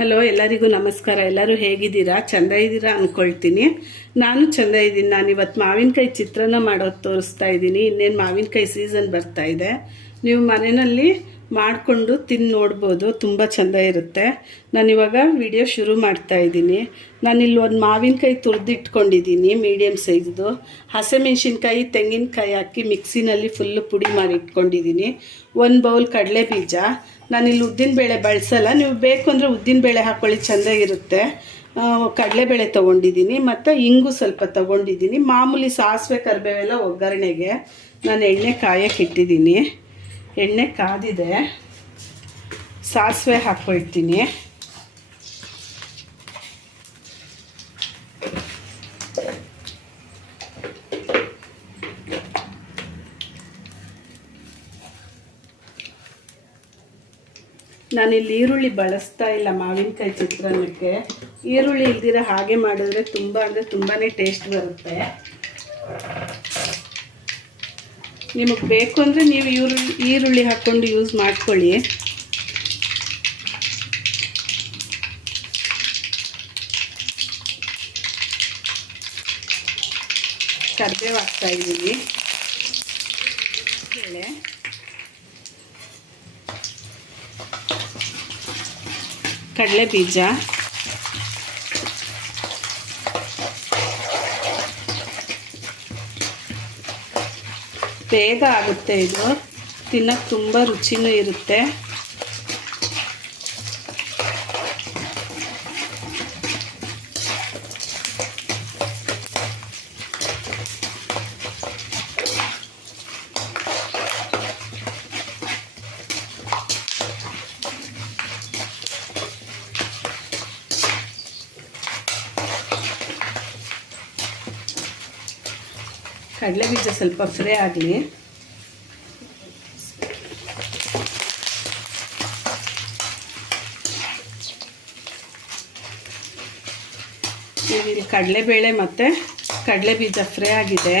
Hello, ಎಲ್ಲರಿಗೂ ನಮಸ್ಕಾರ. ಎಲ್ಲರೂ ಹೇಗಿದ್ದೀರಾ? ಚೆಂದ ಇದ್ದೀರಾ ಅಂದ್ಕೊಳ್ತೀನಿ. ನಾನು ಚೆಂದ ಇದ್ದೀನಿ. ನಾನಿವತ್ತು ಮಾವಿನಕಾಯಿ ಚಿತ್ರಾನ್ನ ಮಾಡೋದು ತೋರಿಸ್ತಾ ಇದ್ದೀನಿ. ಇನ್ನೇನು ಮಾವಿನಕಾಯಿ ಸೀಸನ್ ಬರ್ತಾ ಇದೆ. ನೀವು ಮನೆಯಲ್ಲಿ ಮಾಡಿಕೊಂಡು ತಿಂದು ನೋಡ್ಬೋದು, ತುಂಬ ಚೆಂದ ಇರುತ್ತೆ. ನಾನಿವಾಗ ವಿಡಿಯೋ ಶುರು ಮಾಡ್ತಾ ಇದ್ದೀನಿ. ನಾನಿಲ್ಲಿ ಒಂದು ಮಾವಿನಕಾಯಿ ತುರಿದಿಟ್ಕೊಂಡಿದ್ದೀನಿ, ಮೀಡಿಯಮ್ ಸೈಜ್ದು. ಹಸಿಮೆಣ್ಸಿನ್ಕಾಯಿ, ತೆಂಗಿನಕಾಯಿ ಹಾಕಿ ಮಿಕ್ಸಿನಲ್ಲಿ ಫುಲ್ಲು ಪುಡಿ ಮಾಡಿ ಇಟ್ಕೊಂಡಿದ್ದೀನಿ. ಒಂದು ಬೌಲ್ ಕಡಲೆ ಬೀಜ. ನಾನಿಲ್ಲಿ ಉದ್ದಿನಬೇಳೆ ಬಳಸಲ್ಲ, ನೀವು ಬೇಕು ಅಂದರೆ ಉದ್ದಿನಬೇಳೆ ಹಾಕ್ಕೊಳ್ಳಿ, ಚೆಂದಾಗಿರುತ್ತೆ. ಕಡಲೆಬೇಳೆ ತೊಗೊಂಡಿದ್ದೀನಿ ಮತ್ತು ಇಂಗು ಸ್ವಲ್ಪ ತೊಗೊಂಡಿದ್ದೀನಿ. ಮಾಮೂಲಿ ಸಾಸಿವೆ ಕರಿಬೇವೆಲ್ಲ ಒಗ್ಗರಣೆಗೆ. ನಾನು ಎಣ್ಣೆ ಕಾಯಕ್ಕೆ ಇಟ್ಟಿದ್ದೀನಿ. ಎಣ್ಣೆ ಕಾದಿದೆ, ಸಾಸಿವೆ ಹಾಕ್ಕೊಳ್ತೀನಿ. ನಾನಿಲ್ಲಿ ಈರುಳ್ಳಿ ಬಳಸ್ತಾ ಇಲ್ಲ ಮಾವಿನಕಾಯಿ ಚಿತ್ರಾನ್ನಕ್ಕೆ. ಈರುಳ್ಳಿ ಇಲ್ದಿರ ಹಾಗೆ ಮಾಡಿದ್ರೆ ತುಂಬ ಅಂದರೆ ತುಂಬಾ ಟೇಸ್ಟ್ ಬರುತ್ತೆ. ನಿಮಗೆ ಬೇಕು ಅಂದರೆ ನೀವು ಈರುಳ್ಳಿ ಹಾಕ್ಕೊಂಡು ಯೂಸ್ ಮಾಡ್ಕೊಳ್ಳಿ. ಕರಿಬೇವು ಹಾಕ್ತಾ ಇದ್ದೀವಿ. ಬೇಳೆ, ಕಡಲೆ ಬೀಜ, ಬೇಗ ಆಗುತ್ತೆ ಇದು, ತಿನ್ನೋಕ್ಕೆ ತುಂಬ ರುಚಿನೂ ಇರುತ್ತೆ. ಕಡಲೆ ಬೀಜ ಸ್ವಲ್ಪ ಫ್ರೈ ಆಗಲಿ. ಇಲ್ಲಿ ಕಡಲೆಬೇಳೆ ಮತ್ತು ಕಡಲೆ ಬೀಜ ಫ್ರೈ ಆಗಿದೆ.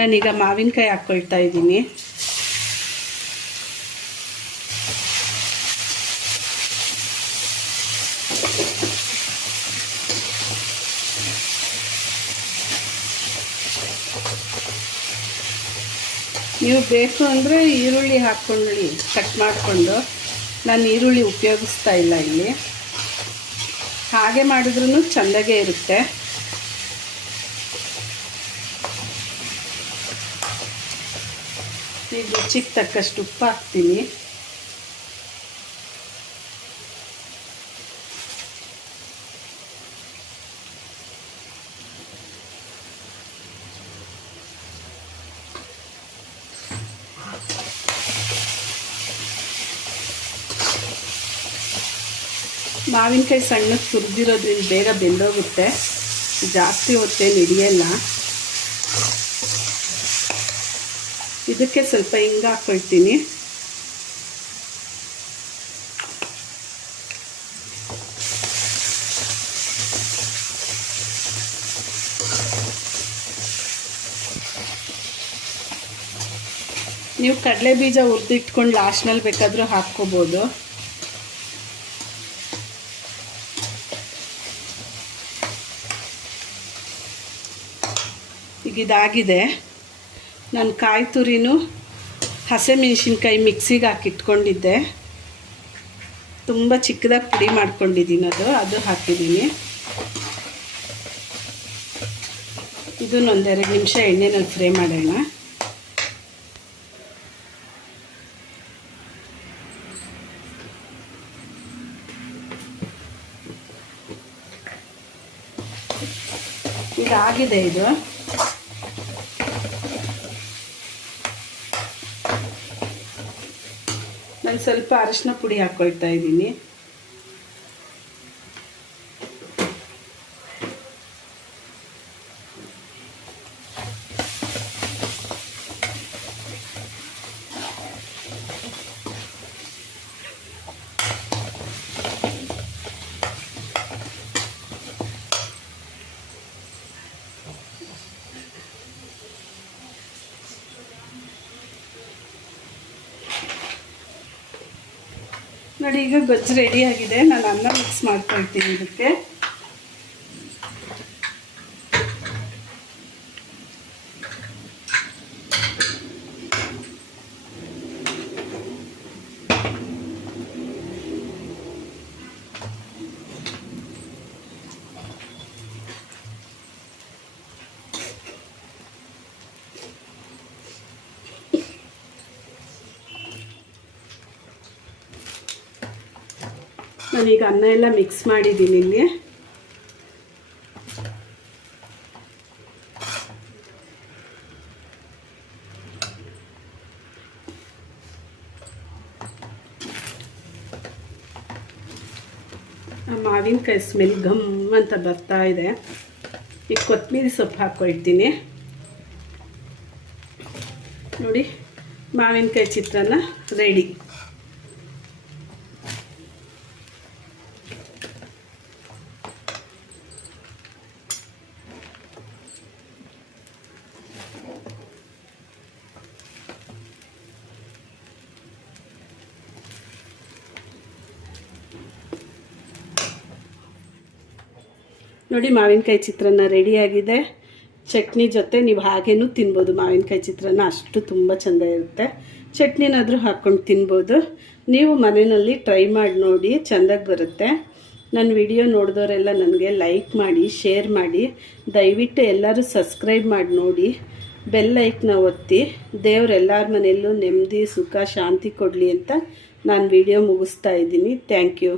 ನಾನೀಗ ಮಾವಿನಕಾಯಿ ಹಾಕ್ಕೊಳ್ತಾ ಇದ್ದೀನಿ. ನೀವು ಬೇಕು ಅಂದರೆ ಈರುಳ್ಳಿ ಹಾಕ್ಕೊಳ್ಳಿ, ಕಟ್ ಮಾಡಿಕೊಂಡು. ನಾನು ಈರುಳ್ಳಿ ಉಪಯೋಗಿಸ್ತಾ ಇಲ್ಲ ಇಲ್ಲಿ. ಹಾಗೆ ಮಾಡಿದ್ರೂ ಚೆಂದಾಗೆ ಇರುತ್ತೆ. ಈಗ ರುಚಿಗೆ ತಕ್ಕಷ್ಟು ಉಪ್ಪು ಹಾಕ್ತೀನಿ. ಮಾವಿನಕಾಯಿ ಸಣ್ಣಕ್ಕೆ ತುರಿದಿರೋದ್ರಿಂದ ಬೇಗ ಬೆಂದೋಗುತ್ತೆ, ಜಾಸ್ತಿ ಹೊತ್ತೇನು ಹಿಡಿಯಲ್ಲ. ಇದಕ್ಕೆ ಸ್ವಲ್ಪ ಹಿಂಗೆ ಹಾಕ್ಕೊಳ್ತೀನಿ. ನೀವು ಕಡಲೆ ಬೀಜ ಹುರಿದಿಟ್ಕೊಂಡು ಲಾಸ್ಟ್ನಲ್ಲಿ ಬೇಕಾದರೂ ಹಾಕ್ಕೋಬೋದು. ಈಗ ಇದಾಗಿದೆ. ನಾನು ಕಾಯಿ ತುರಿನೂ ಹಸಿಮೆಣ್ಸಿನ್ಕಾಯಿ ಮಿಕ್ಸಿಗೆ ಹಾಕಿಟ್ಕೊಂಡಿದ್ದೆ. ತುಂಬ ಚಿಕ್ಕದಾಗಿ ಪುಡಿ ಮಾಡ್ಕೊಂಡಿದ್ದೀನಿ, ಅದು ಹಾಕಿದ್ದೀನಿ. ಇದನ್ನೊಂದೆರಡು ನಿಮಿಷ ಎಣ್ಣೆನಲ್ಲಿ ಫ್ರೈ ಮಾಡೋಣ. ಇದಾಗಿದೆ ಇದು. ನಾನು ಸ್ವಲ್ಪ ಅರಿಶಿನ ಪುಡಿ ಹಾಕ್ಕೊಳ್ತಾ ಇದ್ದೀನಿ. ನೋಡಿ ಈಗ ಗೊಜ್ಜು ರೆಡಿ ಆಗಿದೆ. ನಾನು ಅನ್ನ ಮಿಕ್ಸ್ ಮಾಡ್ಕೊಳ್ತೀನಿ ಇದಕ್ಕೆ. ನಾನೀಗ ಅನ್ನ ಎಲ್ಲ ಮಿಕ್ಸ್ ಮಾಡಿದ್ದೀನಿ ಇಲ್ಲಿ. ಮಾವಿನಕಾಯಿ ಸ್ಮೆಲ್ ಘಮ್ ಅಂತ ಬರ್ತಾ ಇದೆ. ಈಗ ಕೊತ್ತಂಬರಿ ಸೊಪ್ಪು ಹಾಕ್ಕೊಳ್ತೀನಿ. ನೋಡಿ, ಮಾವಿನಕಾಯಿ ಚಿತ್ರಾನ್ನ ರೆಡಿ. ನೋಡಿ, ಮಾವಿನಕಾಯಿ ಚಿತ್ರಾನ್ನ ರೆಡಿಯಾಗಿದೆ. ಚಟ್ನಿ ಜೊತೆ ನೀವು ಹಾಗೇನೂ ತಿನ್ಬೋದು. ಮಾವಿನಕಾಯಿ ಚಿತ್ರಾನ್ನ ಅಷ್ಟು ತುಂಬ ಚೆಂದ ಇರುತ್ತೆ. ಚಟ್ನಿನಾದರೂ ಹಾಕ್ಕೊಂಡು ತಿನ್ಬೋದು. ನೀವು ಮನೆಯಲ್ಲಿ ಟ್ರೈ ಮಾಡಿ ನೋಡಿ, ಚೆಂದಾಗಿ ಬರುತ್ತೆ. ನನ್ನ ವಿಡಿಯೋ ನೋಡಿದವರೆಲ್ಲ ನನಗೆ ಲೈಕ್ ಮಾಡಿ, ಶೇರ್ ಮಾಡಿ. ದಯವಿಟ್ಟು ಎಲ್ಲರೂ ಸಬ್ಸ್ಕ್ರೈಬ್ ಮಾಡಿ ನೋಡಿ. ಬೆಲ್ ಐಕ್ನ ಒತ್ತಿ. ದೇವ್ರು ಎಲ್ಲರ ಮನೆಯಲ್ಲೂ ನೆಮ್ಮದಿ, ಸುಖ, ಶಾಂತಿ ಕೊಡಲಿ ಅಂತ ನಾನು ವಿಡಿಯೋ ಮುಗಿಸ್ತಾ ಇದ್ದೀನಿ. Thank you.